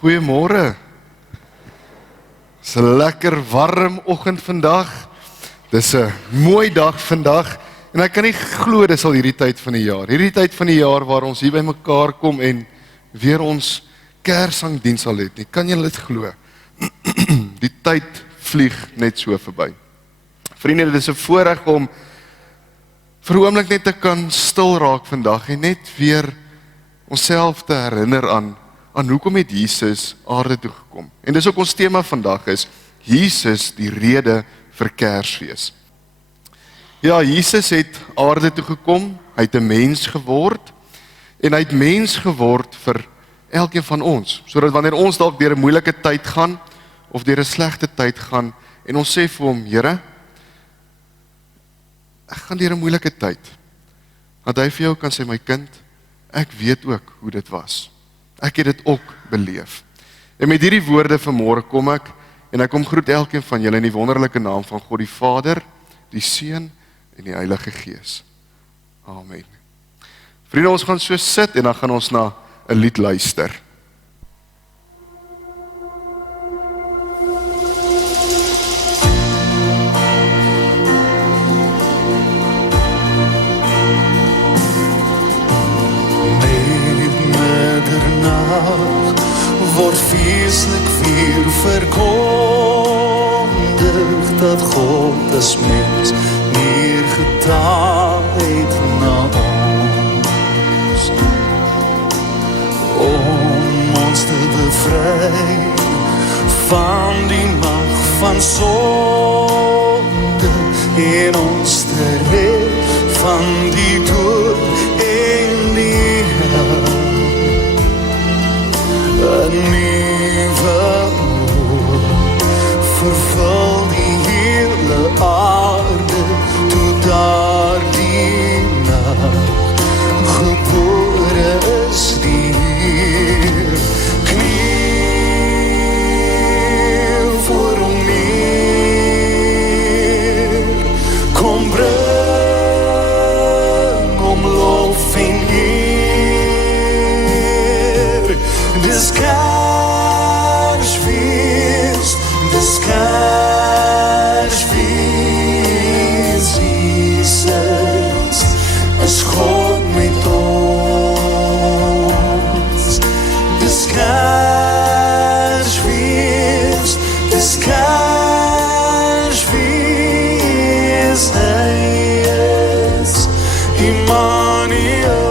Goeiemôre. Dis 'n lekker warm oggend vandag. Dis 'n mooi dag vandag en ek kan nie glo dis al hierdie tyd van die jaar. Hierdie tyd van die jaar waar ons hier by mekaar kom en weer ons Kersangdiens sal hê nie. Kan jy dit glo? Die tyd vlieg net so verby. Vriende, dit is 'n voorreg om vir 'n oomblik net te kan stil raak vandag en net weer onsself te herinner aan hoekom het Jesus aarde toe gekom. En dis ook ons tema vandag is, Jesus die rede vir Kersfees. Ja, Jesus het aarde toe gekom, hy het 'n mens geword, en hy het mens geword vir elkeen van ons, sodat wanneer ons dalk deur 'n moeilike tyd gaan, of deur 'n slegte tyd gaan, en ons sê vir hom, Here, ek gaan deur 'n moeilike tyd, dat hy vir jou kan sê, my kind, ek weet ook hoe dit was. Ek het dit ook beleef. En met hierdie woorde vanmôre kom ek, en ek kom groet elkeen van julle in die wonderlike naam van God die Vader, die Seun en die Heilige Gees. Amen. Vriende, ons gaan so sit en dan gaan ons na 'n lied luister. Word feestlik weer verkondig dat God as mens neergedaal het na ons, om ons te bevry van die mag van sonde en ons te red van die dood en die hel. 'N nuwe hoop vervul die hele aarde, toe daardie nag gebore is die Heer. Kniel voor hom neer, kom bring hom lof en eer. Dis Kersfees, dis Kersfees, Jesus is God met ons. Dis Kersfees, dis Kersfees, hy is Immanuel.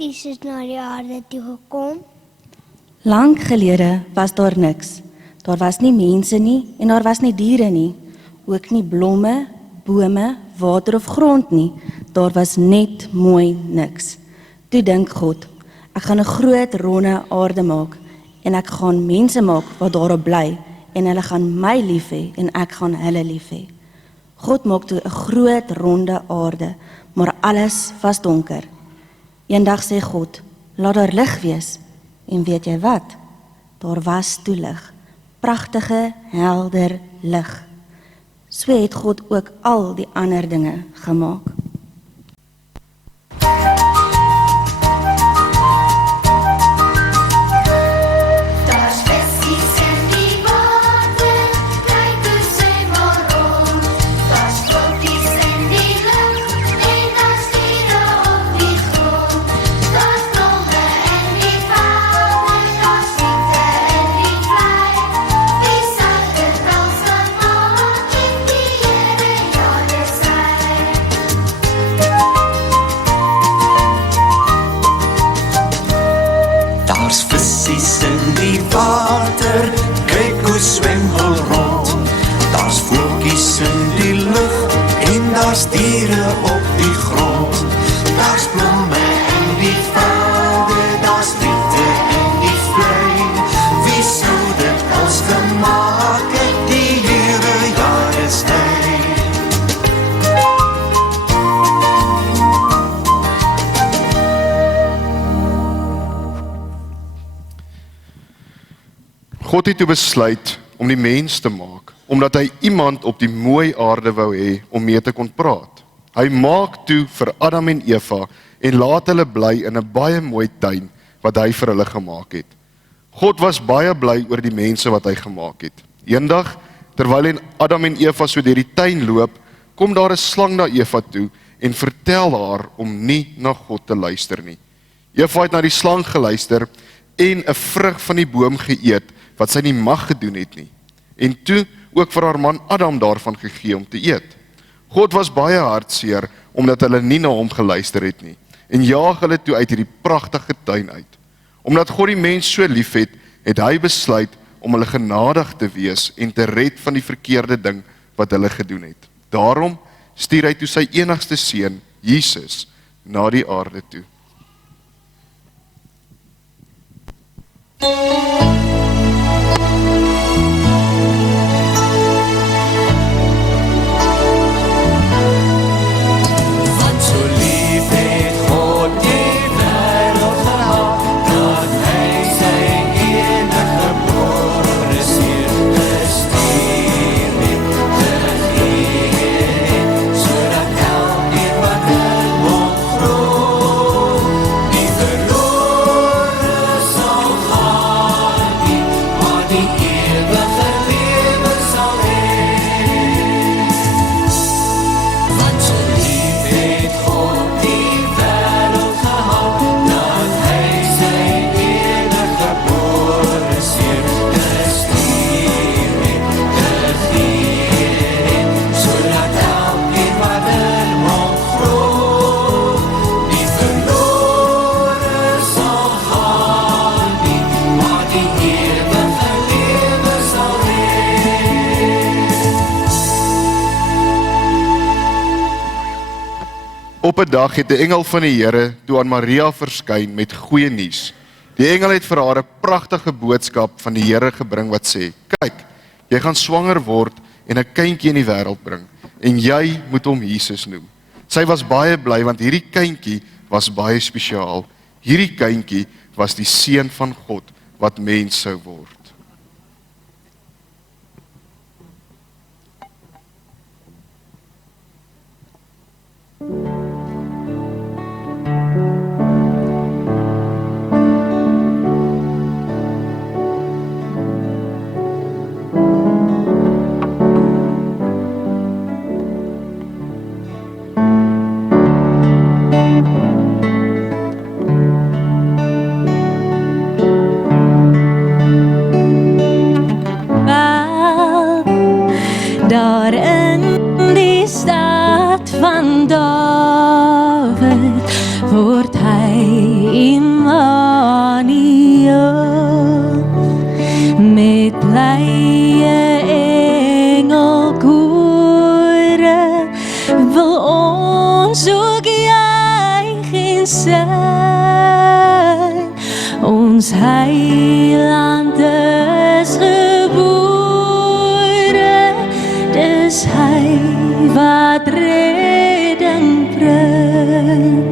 Jesus na die aarde toe gekom? Lang gelede was daar niks. Daar was nie mense nie en daar was nie diere nie. Ook nie blomme, bome, water of grond nie. Daar was net mooi niks. Toe dink God, ek gaan 'n groot ronde aarde maak en ek gaan mense maak wat daarop bly en hulle gaan my lief hê en ek gaan hulle lief hê. God maak toe 'n groot ronde aarde, maar alles was donker. Eendag sê God, laat daar lig wees. En weet jy wat? Daar was toe lig. Pragtige, helder lig. So het God ook al die ander dinge gemaak. Daar's voeltjies in die lug, en daar's diere op die grond. Daar's blomme in die velde, daar's liefde in die vlei. Wie sou dit ons gemaak het, die Here, ja, dis hy. God het toe besluit om die mens te maak, omdat hy iemand op die mooi aarde wou hê om mee te kon praat. Hy maak toe vir Adam en Eva en laat hulle bly in 'n baie mooi tuin wat hy vir hulle gemaak het. God was baie bly oor die mense wat hy gemaak het. Eendag, terwyl Adam en Eva so deur die tuin loop, kom daar 'n slang na Eva toe en vertel haar om nie na God te luister nie. Eva het na die slang geluister en 'n vrug van die boom geëet wat sy nie mag gedoen het nie. En toe ook vir haar man Adam daarvan gegee om te eet. God was baie hartseer omdat hulle nie na hom geluister het nie en jaag hulle toe uit hierdie pragtige tuin uit. Omdat God die mens so lief het, het hy besluit om hulle genadig te wees en te red van die verkeerde ding wat hulle gedoen het. Daarom stuur hy toe sy enigste seun, Jesus, na die aarde toe. Op 'n dag het 'n engel van die Here toe aan Maria verskyn met goeie nuus. Die engel het vir haar 'n pragtige boodskap van die Here gebring wat sê: "Kyk, jy gaan swanger word en 'n kindjie in die wêreld bring en jy moet hom Jesus noem." Sy was baie bly want hierdie kindjie was baie spesiaal. Hierdie kindjie was die seun van God wat mens sou word. Daar in die stad van Dawid word hy Immanuel, met blye engelkoore wil ons ook juig en sing. Ons heiland is gebore, dis hy wat redding bring.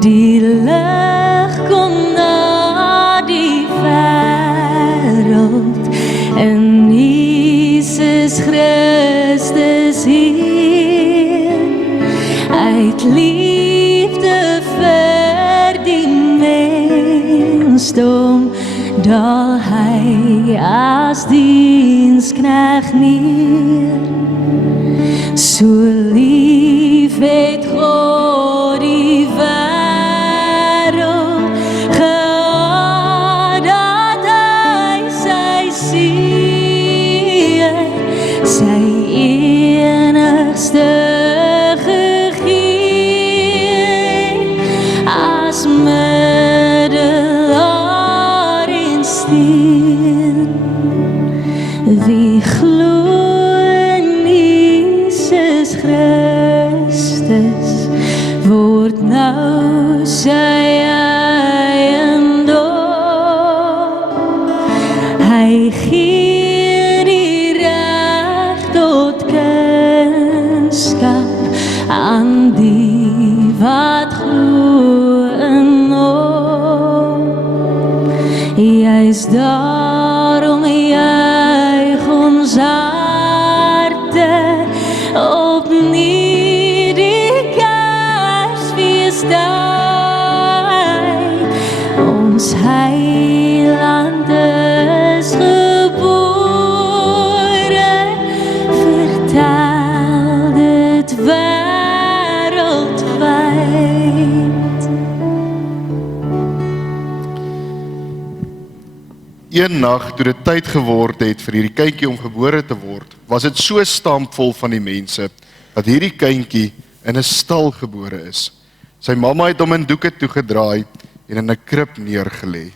Die lig kom na die wêreld en Jesus Christus hier, uit liefde vir die mensdom daal hy as diensknegt neer. So lief het God die wêreld gehad, dat hy sy seun, sy enigste gegee, as middelaar en steen. Wie glo Christus word nou sy eiendom. Hy gee die reg tot kunskap aan die wat glo in hom. Hy is daarom juig ons harte opnuut die Kersfeestyd. Ons Heiland is gebore, vertel dit wêreldwyd. Een nag toe dit tyd geword het vir hierdie kindjie om gebore te word, was dit so stampvol van die mense dat hierdie kindjie in 'n stal gebore is. Sy mamma het hom in doeke toegedraai en in 'n krib neergelê.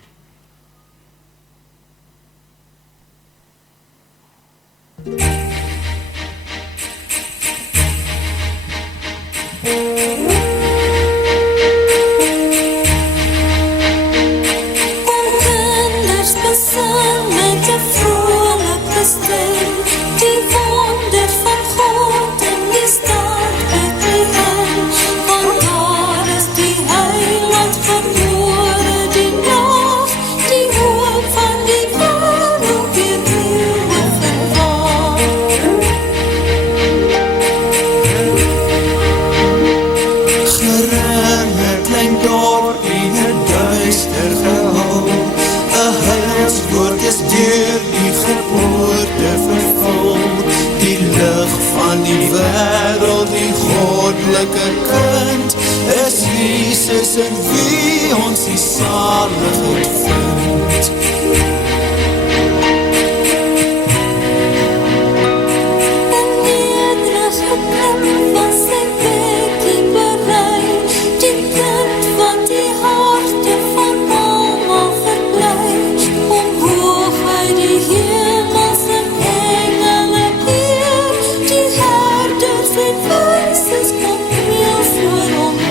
Kinders besing met 'n vrolike stem die wonder van God in die stad Bethlehem. Want daar is die Heiland gebore, die nag, die hoop van die wêreld weer nieuwe verwacht. Geringe klein dorp in 'n duister gehou. 'n Heilswoord is deur die geboorte vervul. Die lig van die wêreld, die goddelike kind, is Jesus in wie ons die saligheid vind. En nederige klim van sy bekkie berei, die kind wat die harte van almal verbly. Omhoog uit die hemelse engele eer, die herders en wyses kom kniel voor hom neer.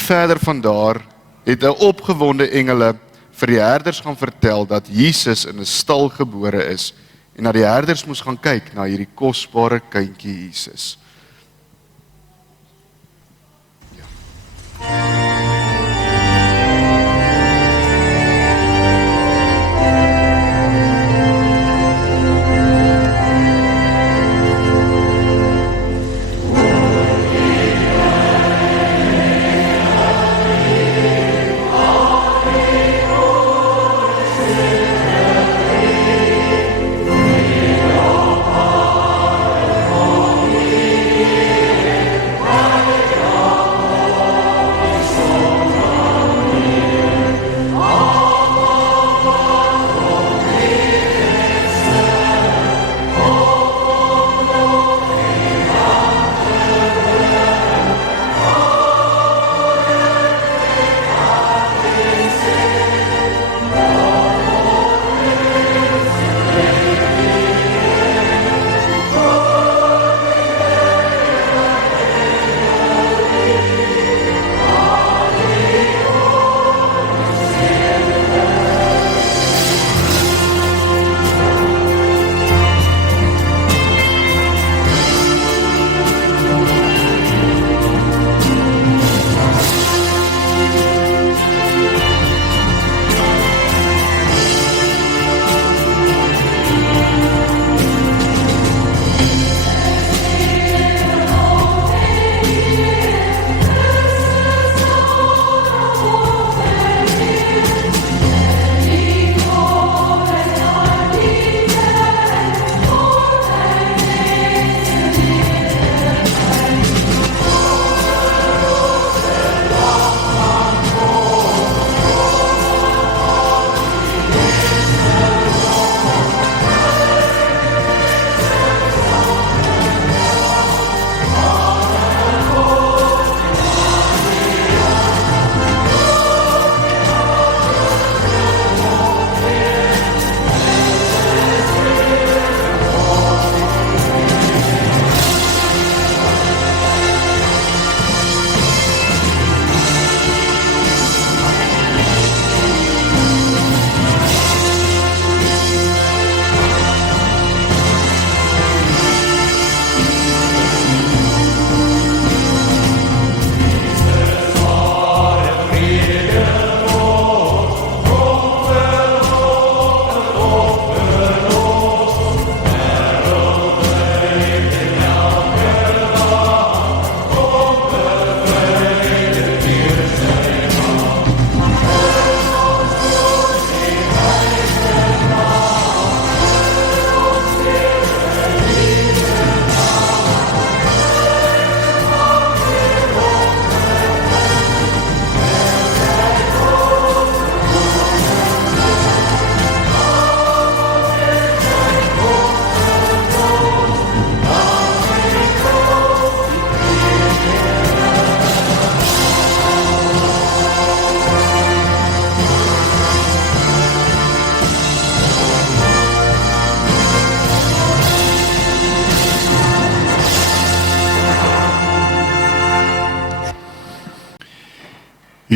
verder van daar het 'n opgewonde engele vir die herders gaan vertel dat Jesus in 'n stal gebore is en dat die herders moes gaan kyk na hierdie kosbare kindjie Jesus.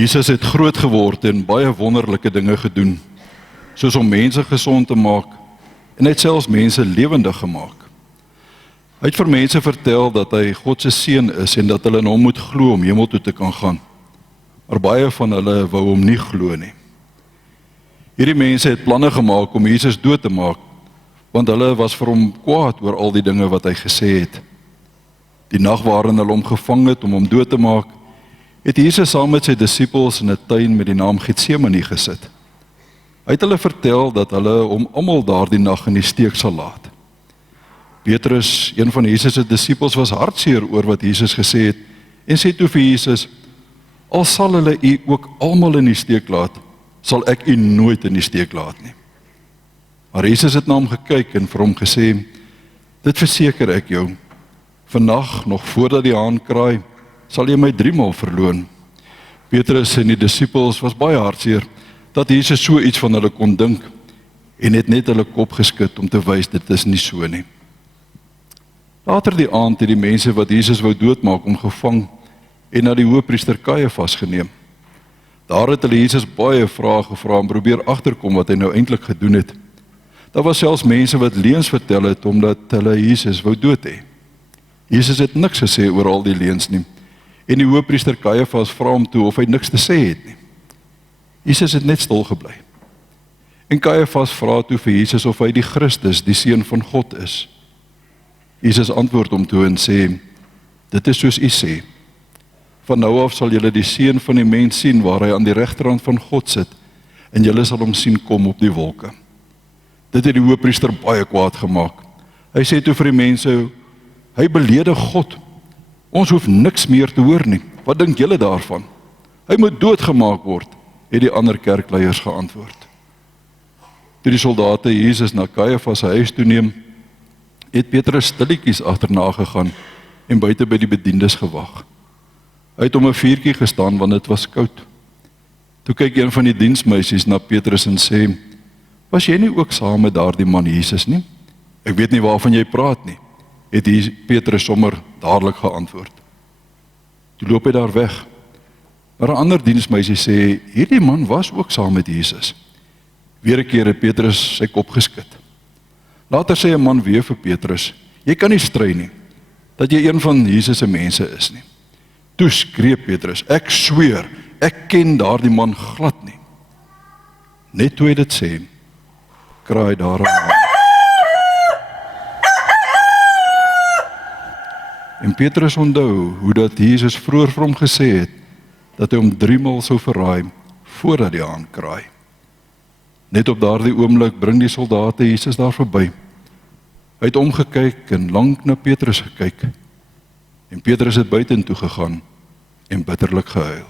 Jesus het groot geword en baie wonderlike dinge gedoen, soos om mense gesond te maak en hy het selfs mense lewendig gemaak. Hy het vir mense vertel dat hy God se seun is en dat hulle in hom moet glo om hemel toe te kan gaan. Maar baie van hulle wou hom nie glo nie. Hierdie mense het planne gemaak om Jesus dood te maak, want hulle was vir hom kwaad oor al die dinge wat hy gesê het. Die nag waarin hulle hom gevang het om hom dood te maak, het Jesus saam met sy disippels in 'n tuin met die naam Getsemane gesit. Hy het hulle vertel dat hulle hom almal daardie nag in die steek sal laat. Petrus, een van Jesus se disippels, was hartseer oor wat Jesus gesê het en sê toe vir Jesus: "Al sal hulle u ook almal in die steek laat, sal ek u nooit in die steek laat nie." Maar Jesus het na hom gekyk en vir hom gesê: "Dit verseker ek jou, vandag nog voordat die haan kraai, sal jy my 3 maal verloon." Petrus en die disippels was baie hartseer dat Jesus so iets van hulle kon dink en het net hulle kop geskud om te wys dit is nie so nie. Later die aand het die mense wat Jesus wou doodmaak hom gevang en na die hoëpriester Kajafas geneem. Daar het hulle Jesus baie vrae gevra en probeer agterkom wat hy nou eintlik gedoen het. Daar was selfs mense wat leuns vertel het omdat hulle Jesus wou dood hê. Jesus het niks gesê oor al die leuns nie. En die hoëpriester Kajafas vra hom toe of hy niks te sê het nie. Jesus het net stil gebly. En Kajafas vra toe vir Jesus of hy die Christus, die seun van God is. Jesus antwoord hom toe en sê, dit is soos u sê. Van nou af sal julle die seun van die mens sien waar hy aan die regterhand van God sit en julle sal hom sien kom op die wolke. Dit het die hoëpriester baie kwaad gemaak. Hy sê toe vir die mense, hy beledig God. Ons hoef niks meer te hoor nie. Wat dink julle daarvan? Hy moet doodgemaak word, het die ander kerkleiers geantwoord. Toe die soldate Jesus na Kajafas se huis toe neem, het Petrus stilletjies agterna gegaan en buite by die bediendes gewag. Hy het om 'n vuurtjie gestaan want dit was koud. Toe kyk een van die diensmeisies na Petrus en sê, was jy nie ook saam met daardie man Jesus nie? Ek weet nie waarvan jy praat nie, het Petrus sommer dadelik geantwoord. Toe loop hy daar weg. Maar 'n ander diensmeisie sê, hierdie man was ook saam met Jesus. Weer 'n keer het Petrus sy kop geskit. Later sê 'n man weer vir Petrus, jy kan nie stry nie, dat jy een van Jesus se mense is nie. Toe skree Petrus, ek sweer, ek ken daardie man glad nie. Net toe hy dit sê, kraai daar 'n haan. En Petrus onthou hoe dat Jesus vroeër vir hom gesê het, dat hy hom 3 maal sou verraai, voordat die haan kraai. Net op daardie oomblik bring die soldate Jesus daar verby. Hy het omgekyk en lank na Petrus gekyk. En Petrus het buitentoe gegaan en bitterlik gehuil.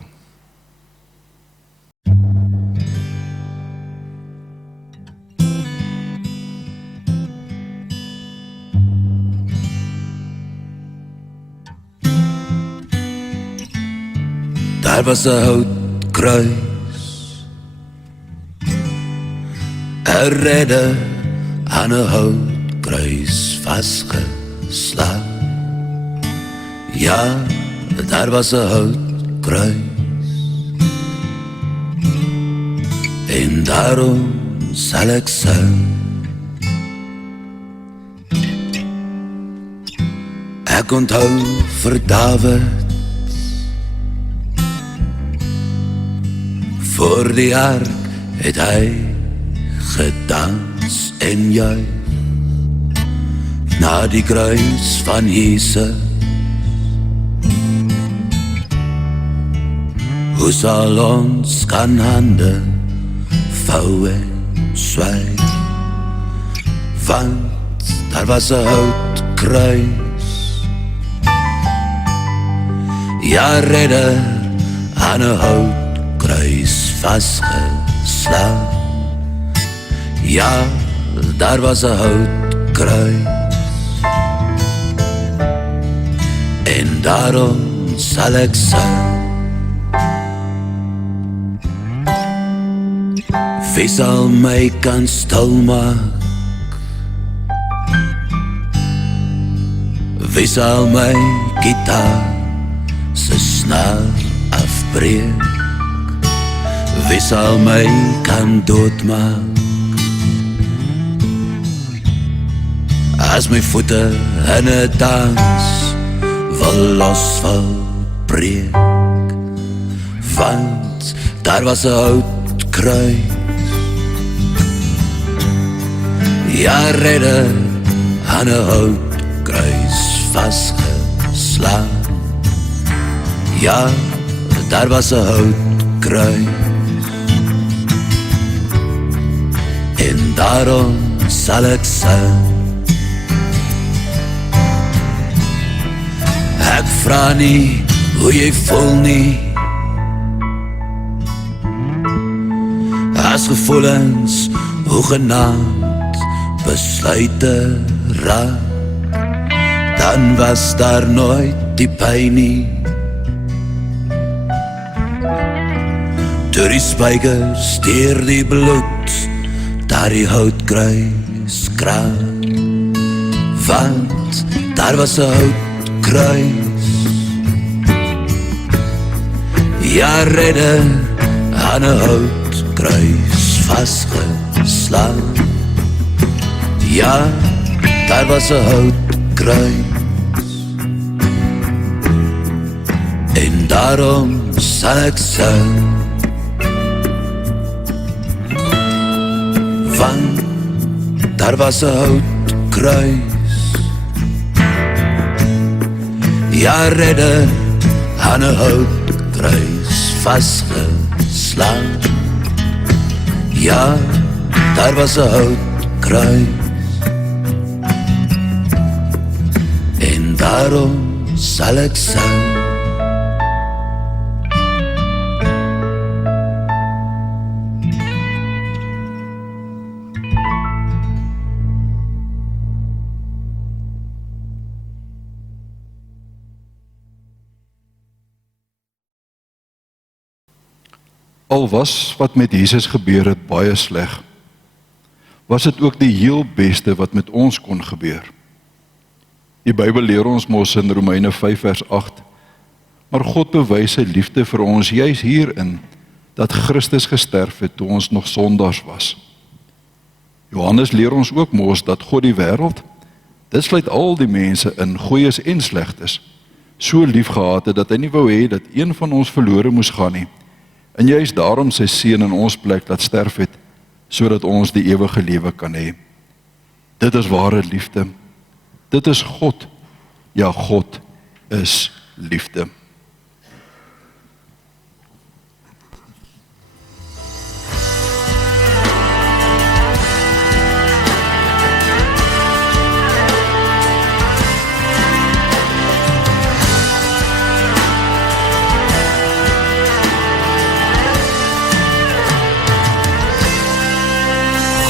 Daar was 'n houtkruis, 'n redder aan 'n houtkruis vasgeslaan. Ja, daar was 'n houtkruis, en daarom sal ek sing. Ek onthou vir Dawid, voor die ark het hy gedans en juig na die kruis van Jesus. Hoe sal ons kan hande vou en swyg, want daar was 'n houtkruis, ja, redder aan 'n houtkruis vasgeslaan. Ja, daar was 'n houtkruis, en daarom sal ek sing. Wie sal my kan stil maak? Wie sal my gitaar se snaar afbreek? Wie sal my kan doodmaak? As my voete in 'n dans wil losval breek, want daar was 'n houtkruis, ja, redder aan 'n houtkruis vasgeslaan. Ja, daar was 'n houtkruis, en daarom sal ek sing. Ek vra nie hoe jy voel nie, as gevoelens hoegenaamd besluite raak, dan was daar nooit die pyn nie. Deur die spykers, deur die bloed, daar die houtkruis kraak, want daar was 'n houtkruis, Ja, redder aan 'n houtkruis vasgeslaan. Ja, daar was 'n houtkruis. En daarom sal ek sing, want daar was 'n houtkruis. Ja, redder aan 'n houtkruis vasgeslaan. Ja, daar was 'n houtkruis. En daarom sal ek sing. Al was wat met Jesus gebeur het baie sleg, was dit ook die heel beste wat met ons kon gebeur. Die Bybel leer ons mos in Romeine 5 vers 8, maar God bewys sy liefde vir ons juis hierin, dat Christus gesterf het toe ons nog sondaars was. Johannes leer ons ook mos dat God die wêreld, dit sluit al die mense in, goeies en slegtes, so lief gehad het dat hy nie wou hê dat een van ons verlore moes gaan nie, en juist daarom sy seun in ons plek laat sterf het, sodat ons die ewige lewe kan hê. Dit is ware liefde. Dit is God. Ja, God is liefde.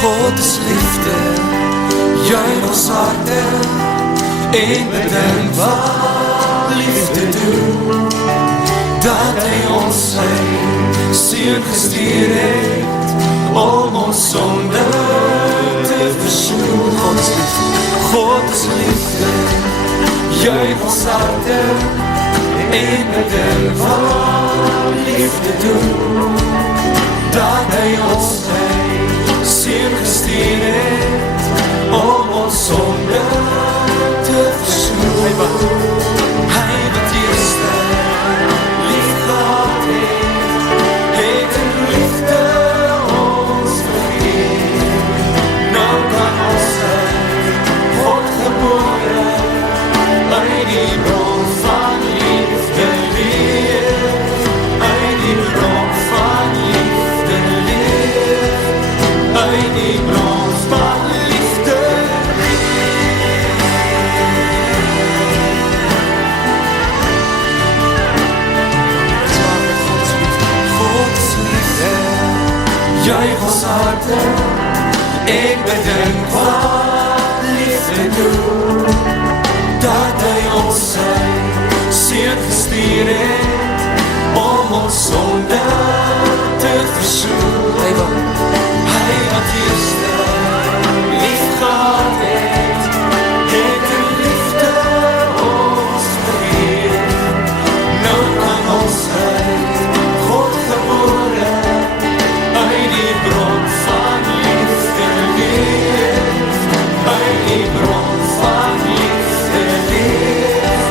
God is liefde, juich ons harte en bedenk wat liefde doen, dat hy ons sy seun gestuur het om ons sonde te versoen. God is liefde, juich ons harte en bedenk wat liefde doen, dat hy ons sy seun gestuur het om ons sonde te versoen. Hy wat eerste lief gehad het in liefde ons vergeet. Nou kan ons God gebore uit die bron van liefde leef, uit die bron van liefde leef, uit die bron van liefde leef. Gods liefde, juich ons harte, ek bedenk wat liefde doen, dat hy ons sy seun gestuur het om ons sonde te versoen. Hy wat eerste lief gehad het, het in liefde ons vergeet. Nou kan ons God gebore uit die bron van liefde leef, uit die bron van liefde leef,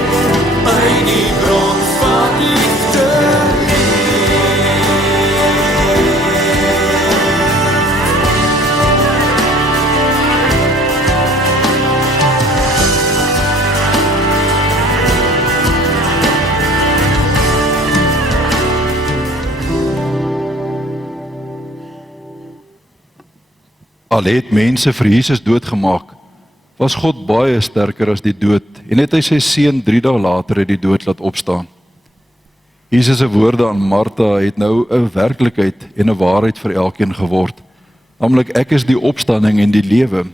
uit die bron van liefde leef. Al het mense vir Jesus doodgemaak, was God baie sterker as die dood en het hy sy seun 3 dae later uit die dood laat opstaan. Jesus se woorde aan Martha het nou 'n werklikheid en 'n waarheid vir elkeen geword. Naamlik, ek is die opstanding en die lewe,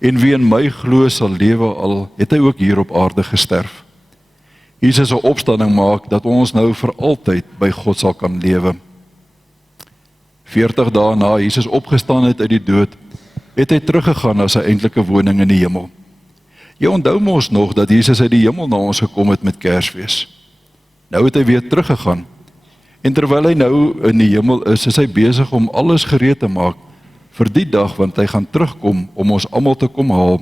en wie in my glo sal lewe al het hy ook hier op aarde gesterf. Jesus se opstanding maak dat ons nou vir altyd by God sal kan lewe. 40 dae na Jesus opgestaan het uit die dood, het hy teruggegaan na sy eintlike woning in die hemel. Jy onthou mos nog dat Jesus uit die hemel na ons gekom het met Kersfees. Nou het hy weer teruggegaan, En terwyl hy nou in die hemel is hy besig om alles gereed te maak vir die dag, want hy gaan terugkom om ons almal te kom haal,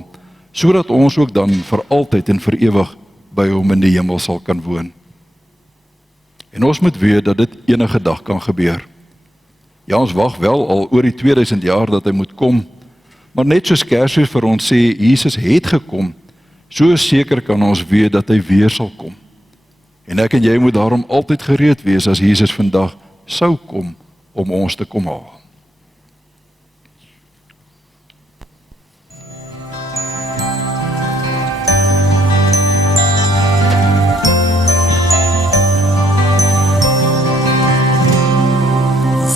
sodat ons ook dan vir altyd en vir ewig by hom in die hemel sal kan woon. En ons moet weet dat dit enige dag kan gebeur. Ja, ons wag wel al oor die 2000 jaar dat hy moet kom, maar net soos Kersfees vir ons sê, Jesus het gekom, so seker kan ons weet dat hy weer sal kom. En ek en jy moet daarom altyd gereed wees as Jesus vandag sou kom om ons te kom haal.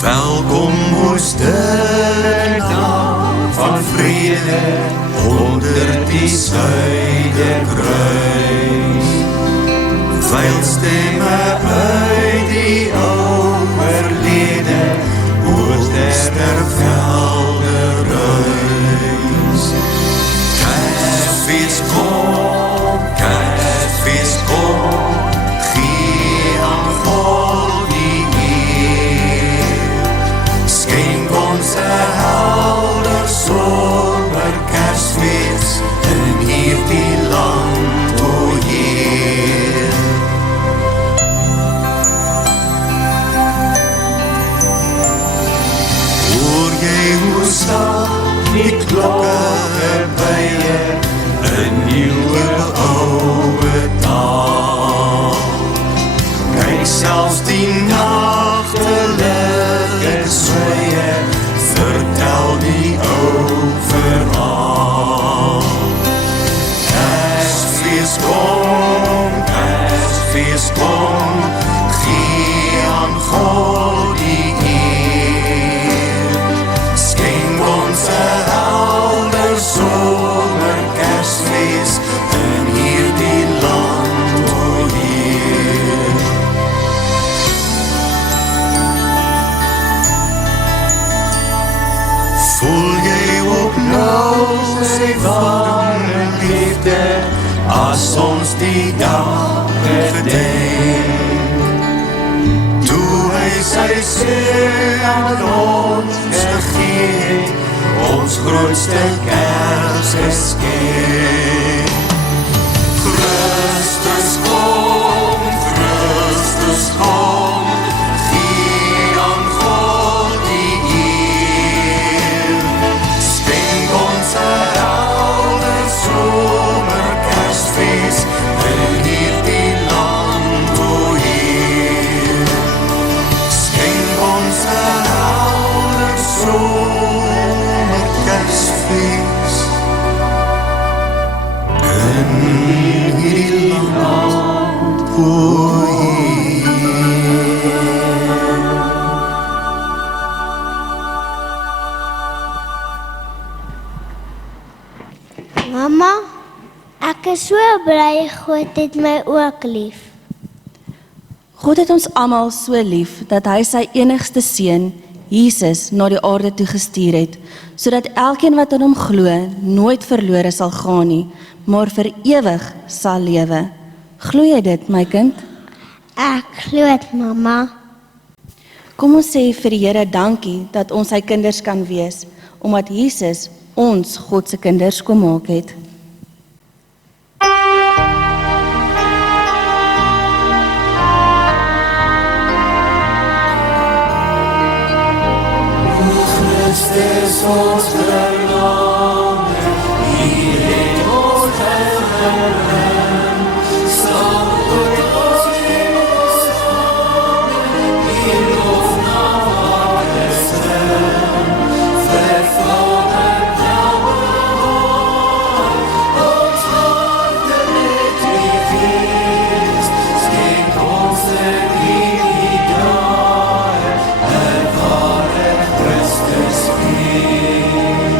Welkom o stille dag van vrede onder die suiderkruis. Vuil stemme uit die ou verlede oor stervelde ruis. Kersfees kom, gee aan God die eer. Skenk ons 'n helder somer Kersfees in hierdie land, o Heer. Hoor jy hoe stil die klokke byer in nieuwe oude taal? Kyk selfs die nagtelike sweye vertel die ou verhaal. Kersfees kom, gee aan God die eer. Skenk ons 'n helder somer Kersfees in hierdie land, o Heer. Voel jy ook nou sy warme liefde as ons die dag gedenk? Toe hy sy seun aan ons gegee het, ons grootste Kersgeskenk. Christus kom, gee aan God die eer. Skenk ons 'n helder somer Kersfees in hierdie land, o Heer. Skenk ons 'n helder somer Kersfees in hierdie land, o Heer. Mama, ek is so bly God het my ook lief. God het ons almal so lief dat hy sy enigste seun, Jesus, na die aarde toe gestuur het, sodat elkeen wat in hom glo, nooit verlore sal gaan nie, maar vir ewig sal lewe. Glo jy dit, my kind? Ek glo dit, mamma. Kom ons sê vir die Here dankie dat ons sy kinders kan wees, omdat Jesus ons God se kinders kom maak het. Christus ons vernaam, hier het ons gered. Staan voor ons in ons armen, hier lof na Vader stem. Vir Vader nou bewaar, ons harte met lief wees. Skenk ons in hierdie dag, 'n ware Christus feest.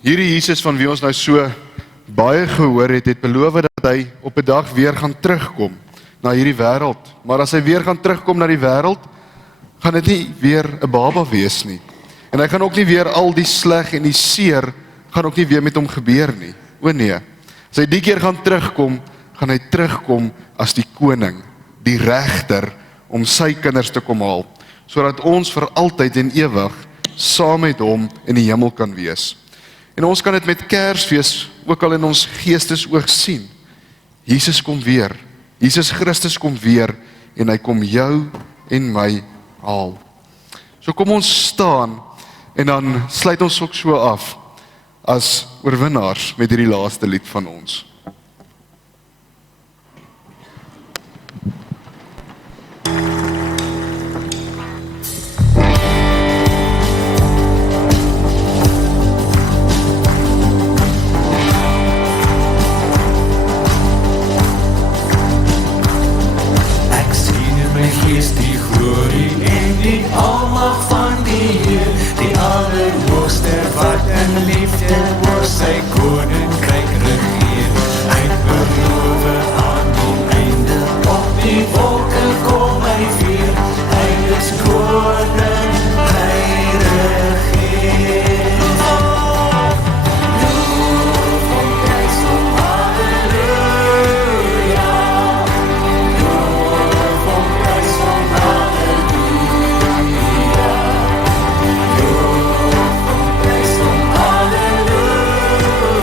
Hierdie Jesus van wie ons nou so baie gehoor het beloof dat hy op 'n dag weer gaan terugkom na hierdie wêreld. Maar as hy weer gaan terugkom na die wêreld, gaan dit nie weer 'n baba wees nie. En hy gaan ook nie weer al die sleg en die seer gaan ook nie weer met hom gebeur nie. O nee. As hy die keer gaan terugkom, gaan hy terugkom as die koning, die regter, om sy kinders te kom haal, sodat ons vir altyd en ewig saam met hom in die hemel kan wees. En ons kan dit met Kersfees ook al in ons geestesoog sien. Jesus kom weer. Jesus Christus kom weer en hy kom jou en my haal. So kom ons staan en dan sluit ons ook so af as oorwinnaars met hierdie laaste lied van ons. Ek sien in my gees die glorie en die almag van die Heer, die Allerhoogste wat in liefde oor sy koninkryk regeer. Hy beloof aan die einde op die wolke kom hy weer. Hy is koning, hy regeer. Loof hom, prys hom, halleluja. Loof hom, prys hom, halleluja. Loof hom, prys hom, halleluja.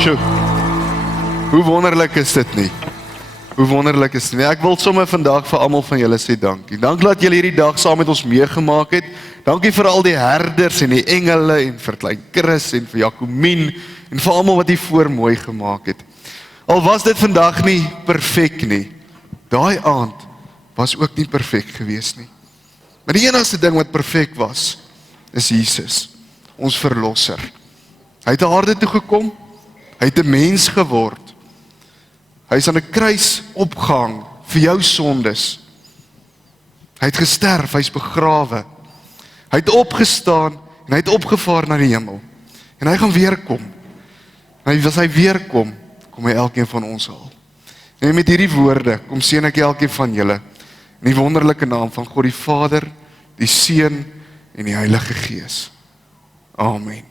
Sjoe. Hoe wonderlik is dit nie? Hoe wonderlik is dit nie? Ek wil sommer vandag vir almal van julle sê dankie. Dankie dat julle hierdie dag saam met ons meegemaak het. Dankie vir al die herders en die engele en vir klein Chris en vir Jacomien en vir almal wat hier voor mooi gemaak het. Al was dit vandag nie perfek nie. Daai aand was ook nie perfek gewees nie. Maar die enigste ding wat perfek was, is Jesus, ons verlosser. Hy het aarde toe gekom, hy het 'n mens geword. Hy is aan 'n kruis opgehang vir jou sondes. Hy het gesterf, hy is begrawe. Hy het opgestaan en hy het opgevaar na die hemel. En hy gaan weer kom. En as hy weer kom, kom hy elkeen van ons haal. En met hierdie woorde, kom seën ek elkeen van julle in die wonderlike naam van God die Vader, die Seun en die Heilige Gees. Amen.